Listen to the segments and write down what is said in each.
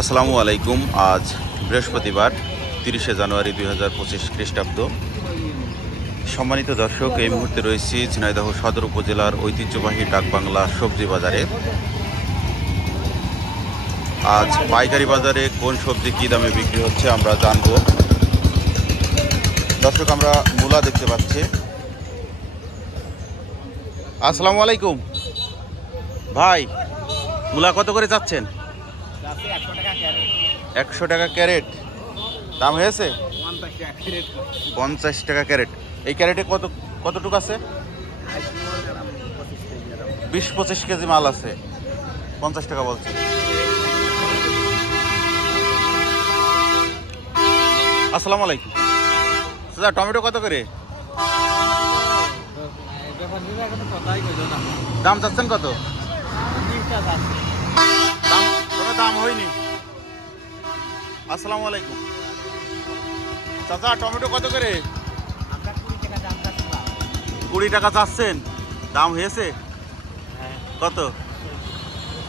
আসসালামু আলাইকুম। আজ বৃহস্পতিবার 30শে জানুয়ারি 2025 খ্রিস্টাব্দ। সম্মানিত দর্শক, এই মুহূর্তে রয়েছি ঝিনাইদহ সদর উপজেলার ঐতিহ্যবাহী ডাকবাংলা সবজি বাজারে। আজ পাইকারি বাজারে কোন সবজি কী দামে বিক্রি হচ্ছে আমরা জানবো। দর্শক, আমরা মূলা দেখতে পাচ্ছি। আসসালামু আলাইকুম ভাই, মূলা কত করে চাচ্ছেন? 100 টাকা ক্যারেট। দাম হয়েছে 50 টাকা ক্যারেট। এই ক্যারেটে কতটুকু আছে? 20-25 কেজি মাল আছে। 50 টাকা বলছে। আসসালামু আলাইকুম দাদা, টমেটো কত করে দাম চাচ্ছেন? কত দাম? কোনো দাম হয়নি। আসসালামু আলাইকুম চাচা, টমেটো কত করে? 20 টাকা চাচ্ছেন। দাম হয়েছে কত?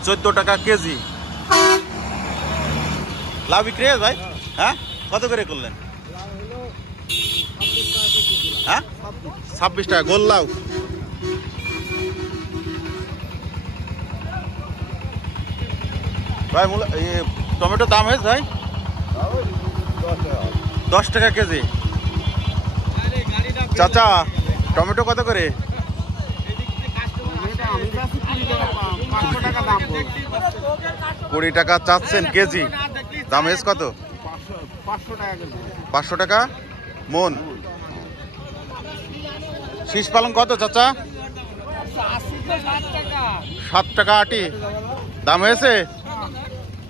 14 টাকা কেজি। লাউ বিক্রি হয়েছে ভাই? হ্যাঁ, কত করে করলেন? হ্যাঁ, 26 টাকা গোল লাউ। ভাই টমেটোর দাম হয়েছে ভাই? 10 টাকা কেজি। চাচা, টমেটো কত করে? 20 টাকা চাচ্ছেন কেজি। দাম হয়েছে কত? 500 টাকা মন। শীষ পালং কত চাচা? 7 টাকা আটি। দাম হয়েছে?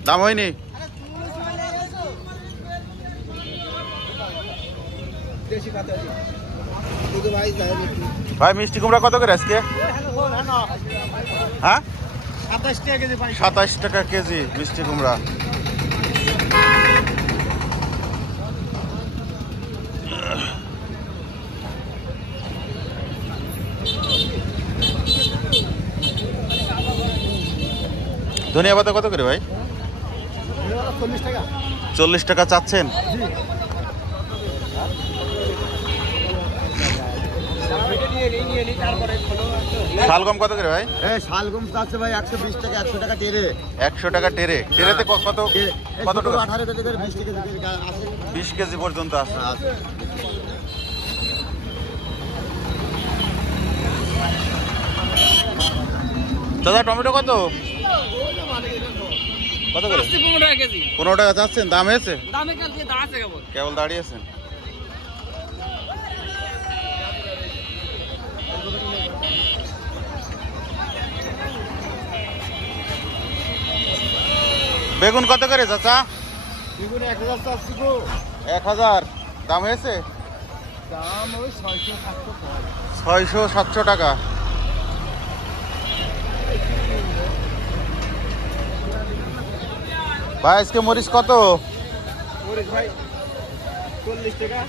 দাম হয়নি। ভাই, মিষ্টি কুমড়া কত করে আজকে? হ্যাঁ, 27 টাকা কেজি মিষ্টি কুমড়া। ধনিয়া পাতা কত করে ভাই? 40 টাকা চাচ্ছেন। শালগম কত করে ভাই? শালগম চাচ্ছে ভাই 120 টাকা। 100 টাকা টেরে। 100 টাকা টেরে। টেরেতে কত? 20 কেজি পর্যন্ত আছে। দাদা, টমেটো কত কত করে? 15 টাকা চাচ্ছেন। দাম হয়েছে? কেবল দাঁড়িয়েছেন। বেগুন কত করে চাচা? 1000। দাম হয়েছে? 600-700 টাকা। ভাই, আজকে মরিচ কত? 40 টাকা,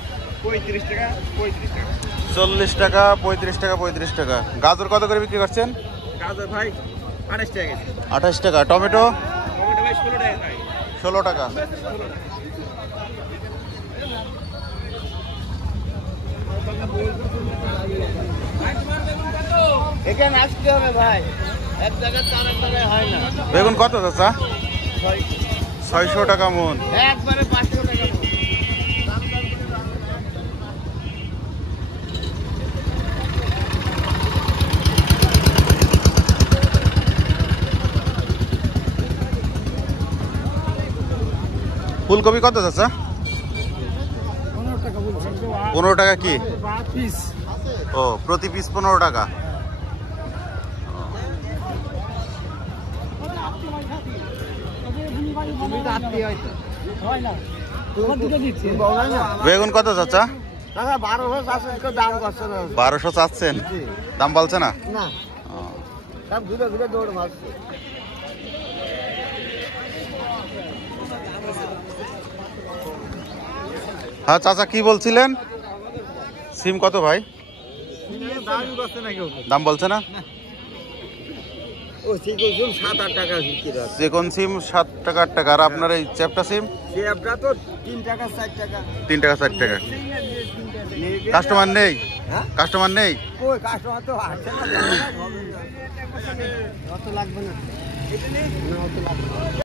35 টাকা, 40 টাকা, 35 টাকা, 35 টাকা। গাজর কত করে বিক্রি করছেন? গাজর ভাই 28 টাকা। 28 টাকা। টমেটো? 16 টাকা। 16 টাকা। এখানে আসতে হবে ভাই, এক জায়গায় 4 টাকায় হয় না। বেগুন কত চাচা? 600 টাকা মন। একবারে 500 টাকা মন। ফুলকপি কত চাচা? 15 টাকা কি? ও, প্রতি পিস 15 টাকা। বেগুন কত চাচা? 1200 চাচ্ছেন। দাম বলছে না? হ্যাঁ চাচা, কি বলছিলেন? সিম কত ভাই? দাম বলছে না? ও চিকন সিম 7-8 টাকা বিক্রি হয়। চিকন সিম 7 টাকা 8 টাকা, আর আপনার এই চ্যাপটা সিম সে আপনার তো 3 টাকা 4 টাকা। 3 টাকা 4 টাকা। কাস্টমার নেই? হ্যাঁ কাস্টমার নেই? ওই কাস্টমার তো আসছে না, অত লাগবে না, এটা নেই, অত লাগবে না।